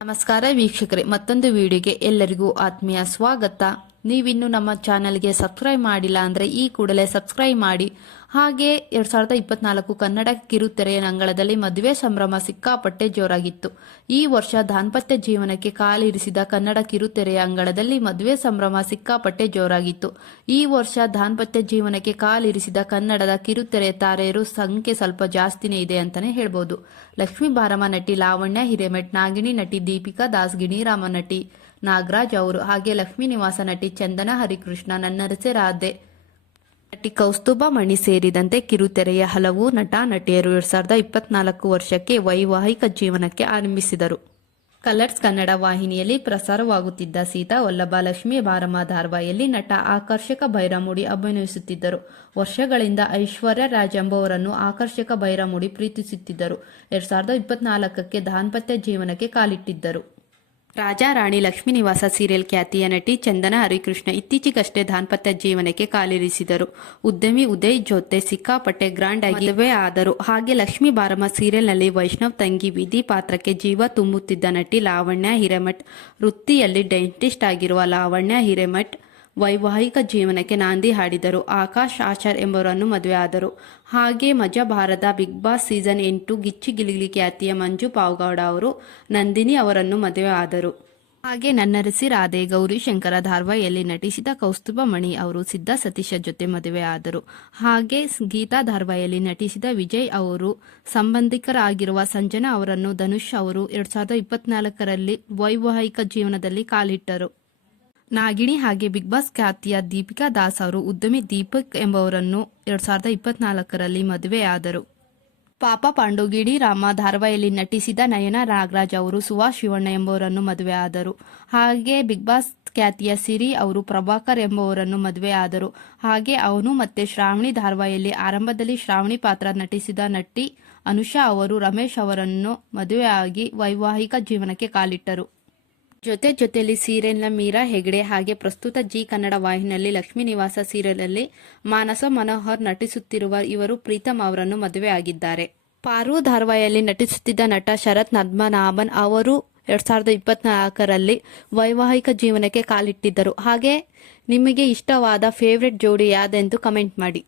ನಮಸ್ಕಾರ ವೀಕ್ಷಕರೇ, ಮತ್ತೊಂದು ವಿಡಿಯೋಗೆ ಎಲ್ಲರಿಗೂ ಆತ್ಮೀಯ ಸ್ವಾಗತ. ನೀವಿನ್ನು ನಮ್ಮ ಚಾನೆಲ್ಗೆ ಸಬ್ಸ್ಕ್ರೈಬ್ ಮಾಡಿಲ್ಲ ಅಂದರೆ ಈ ಕೂಡಲೇ ಸಬ್ಸ್ಕ್ರೈಬ್ ಮಾಡಿ. ಹಾಗೆ 2024 ಕನ್ನಡ ಕಿರುತೆರೆಯ ಅಂಗಳದಲ್ಲಿ ಮದುವೆ ಸಂಭ್ರಮ ಸಿಕ್ಕಾಪಟ್ಟೆ ಜೋರಾಗಿತ್ತು. ಈ ವರ್ಷ ದಾಂಪತ್ಯ ಜೀವನಕ್ಕೆ ಕಾಲಿರಿಸಿದ ಕನ್ನಡ ಕಿರುತೆರೆಯ ಅಂಗಳದಲ್ಲಿ ಮದುವೆ ಸಂಭ್ರಮ ಸಿಕ್ಕಾಪಟ್ಟೆ ಜೋರಾಗಿತ್ತು. ಈ ವರ್ಷ ದಾಂಪತ್ಯ ಜೀವನಕ್ಕೆ ಕಾಲಿರಿಸಿದ ಕನ್ನಡದ ಕಿರುತೆರೆಯ ತಾರೆಯರು ಸಂಖ್ಯೆ ಸ್ವಲ್ಪ ಜಾಸ್ತಿನೇ ಇದೆ ಅಂತಾನೆ ಹೇಳ್ಬೋದು. ಲಕ್ಷ್ಮೀ ಬಾರಮ್ಮ ನಟಿ ಲಾವಣ್ಯ ಹಿರೇಮಠ್, ನಾಗಿಣಿ ನಟಿ ದೀಪಿಕಾ ದಾಸ್, ಗಿಣಿರಾಮ ನಟಿ ನಾಗರಾಜ್ ಅವರು, ಹಾಗೆ ಲಕ್ಷ್ಮೀ ನಿವಾಸ ನಟಿ ಚಂದನ ಹರಿಕೃಷ್ಣ, ನನ್ನರಸೆ ರಾಧೆ ನಟಿ ಕೌಸ್ತುಭ ಮಣಿ ಸೇರಿದಂತೆ ಕಿರುತೆರೆಯ ಹಲವು ನಟ ನಟಿಯರು 2024 ವರ್ಷಕ್ಕೆ ವೈವಾಹಿಕ ಜೀವನಕ್ಕೆ ಆರಂಭಿಸಿದರು. ಕಲರ್ಸ್ ಕನ್ನಡ ವಾಹಿನಿಯಲ್ಲಿ ಪ್ರಸಾರವಾಗುತ್ತಿದ್ದ ಸೀತಾ ವಲ್ಲಭ ಲಕ್ಷ್ಮೀ ಬಾರಮ್ಮ ಧಾರಾವಾಹಿಯಲ್ಲಿ ನಟ ಆಕರ್ಷಕ ಭೈರಮುಡಿ ಅಭಿನಯಿಸುತ್ತಿದ್ದರು. ವರ್ಷಗಳಿಂದ ಐಶ್ವರ್ಯ ರಾಜ್ ಎಂಬುವರನ್ನು ಆಕರ್ಷಕ ಭೈರಮುಡಿ ಪ್ರೀತಿಸುತ್ತಿದ್ದರು. 2024ಕ್ಕೆ ದಾಂಪತ್ಯ ಜೀವನಕ್ಕೆ ಕಾಲಿಟ್ಟಿದ್ದರು. ರಾಜಾ ರಾಣಿ ಲಕ್ಷ್ಮೀ ನಿವಾಸ ಸೀರಿಯಲ್ ಖ್ಯಾತಿಯ ನಟಿ ಚಂದನ ಹರಿಕೃಷ್ಣ ಇತ್ತೀಚೆಗಷ್ಟೇ ದಾಂಪತ್ಯ ಜೀವನಕ್ಕೆ ಕಾಲಿರಿಸಿದರು. ಉದ್ಯಮಿ ಉದಯ್ ಜೊತೆ ಸಿಕ್ಕಾಪಟ್ಟೆ ಗ್ರಾಂಡ್ ಆಗಿ ಮದುವೆ ಆದರು. ಹಾಗೆ ಲಕ್ಷ್ಮೀ ಬಾರಮ್ಮ ಸೀರಿಯಲ್ನಲ್ಲಿ ವೈಷ್ಣವ್ ತಂಗಿ ವಿಧಿ ಪಾತ್ರಕ್ಕೆ ಜೀವ ತುಂಬುತ್ತಿದ್ದ ನಟಿ ಲಾವಣ್ಯ ಹಿರೇಮಠ್, ವೃತ್ತಿಯಲ್ಲಿ ಡೆಂಟಿಸ್ಟ್ ಆಗಿರುವ ಲಾವಣ್ಯ ಹಿರೇಮಠ್ ವೈವಾಹಿಕ ಜೀವನಕ್ಕೆ ನಾಂದಿ ಹಾಡಿದರು. ಆಕಾಶ್ ಆಚಾರ್ ಎಂಬುವರನ್ನು ಮದುವೆ ಆದರು. ಹಾಗೆ ಮಜಾ ಭಾರತ ಬಿಗ್ ಬಾಸ್ ಸೀಸನ್ 8 ಗಿಚ್ಚಿ ಗಿಲಿಗಿಲಿ ಖ್ಯಾತಿಯ ಮಂಜು ಪಾವಗೌಡ ಅವರು ನಂದಿನಿ ಅವರನ್ನು ಮದುವೆ ಆದರು. ಹಾಗೆ ನನ್ನರಸಿ ರಾಧೆ ಗೌರಿಶಂಕರ ಧಾರಾವಾಹಿಯಲ್ಲಿ ನಟಿಸಿದ ಕೌಸ್ತುಭ ಮಣಿ ಅವರು ಸಿದ್ಧ ಸತೀಶ ಜೊತೆ ಮದುವೆ ಆದರು. ಹಾಗೆ ಗೀತಾ ಧಾರಾವಾಹಿಯಲ್ಲಿ ನಟಿಸಿದ ವಿಜಯ್ ಅವರು ಸಂಬಂಧಿಕರಾಗಿರುವ ಸಂಜನಾ ಅವರನ್ನು ಧನುಷ್ ಅವರು 2024ರಲ್ಲಿ ವೈವಾಹಿಕ ಜೀವನದಲ್ಲಿ ಕಾಲಿಟ್ಟರು. ನಾಗಿಣಿ ಹಾಗೆ ಬಿಗ್ ಬಾಸ್ ಖ್ಯಾತಿಯ ದೀಪಿಕಾ ದಾಸ್ ಅವರು ಉದ್ಯಮಿ ದೀಪಕ್ ಎಂಬುವರನ್ನು 2024ರಲ್ಲಿ ಮದುವೆಯಾದರು. ಪಾಪ ಪಾಂಡು ಗಿಣಿರಾಮ ಧಾರಾವಾಹಿಯಲ್ಲಿ ನಟಿಸಿದ ನಯನಾ ನಾಗರಾಜ್ ಅವರು ಸುಹಾಸ್ ಶಿವಣ್ಣ ಎಂಬುವರನ್ನು ಮದುವೆ ಆದರು. ಹಾಗೆ ಬಿಗ್ ಬಾಸ್ ಖ್ಯಾತಿಯ ಸಿರಿ ಅವರು ಪ್ರಭಾಕರ್ ಎಂಬುವರನ್ನು ಮದುವೆ ಆದರು. ಹಾಗೆ ಅವನು ಮತ್ತೆ ಶ್ರಾವಣಿ ಧಾರಾವಾಹಿಯಲ್ಲಿ ಆರಂಭದಲ್ಲಿ ಶ್ರಾವಣಿ ಪಾತ್ರ ನಟಿಸಿದ ನಟಿ ಅನುಷಾ ಅವರು ರಮೇಶ್ ಅವರನ್ನು ಮದುವೆಯಾಗಿ ವೈವಾಹಿಕ ಜೀವನಕ್ಕೆ ಕಾಲಿಟ್ಟರು. ಜೊತೆಯಲ್ಲಿ ಸೀರಿಯಲ್ನ ಮೀರಾ ಹೆಗ್ಡೆ ಹಾಗೆ ಪ್ರಸ್ತುತ ಜಿ ಕನ್ನಡ ವಾಹಿನಿಯಲ್ಲಿ ಲಕ್ಷ್ಮೀ ನಿವಾಸ ಸೀರಿಯಲ್ನಲ್ಲಿ ಮಾನಸ ಮನೋಹರ್ ನಟಿಸುತ್ತಿರುವ ಇವರು ಪ್ರೀತಮ್ ಅವರನ್ನು ಮದುವೆ ಆಗಿದ್ದಾರೆ. ಪಾರು ಧಾರಾವಾಹಿಯಲ್ಲಿ ನಟಿಸುತ್ತಿದ್ದ ನಟ ಶರತ್ ಪದ್ಮನಾಭನ್ ಅವರು 2024ರಲ್ಲಿ ವೈವಾಹಿಕ ಜೀವನಕ್ಕೆ ಕಾಲಿಟ್ಟಿದ್ದರು. ಹಾಗೆ ನಿಮಗೆ ಇಷ್ಟವಾದ ಫೇವ್ರೆಟ್ ಜೋಡಿ ಯಾದೆಂದು ಕಮೆಂಟ್ ಮಾಡಿ.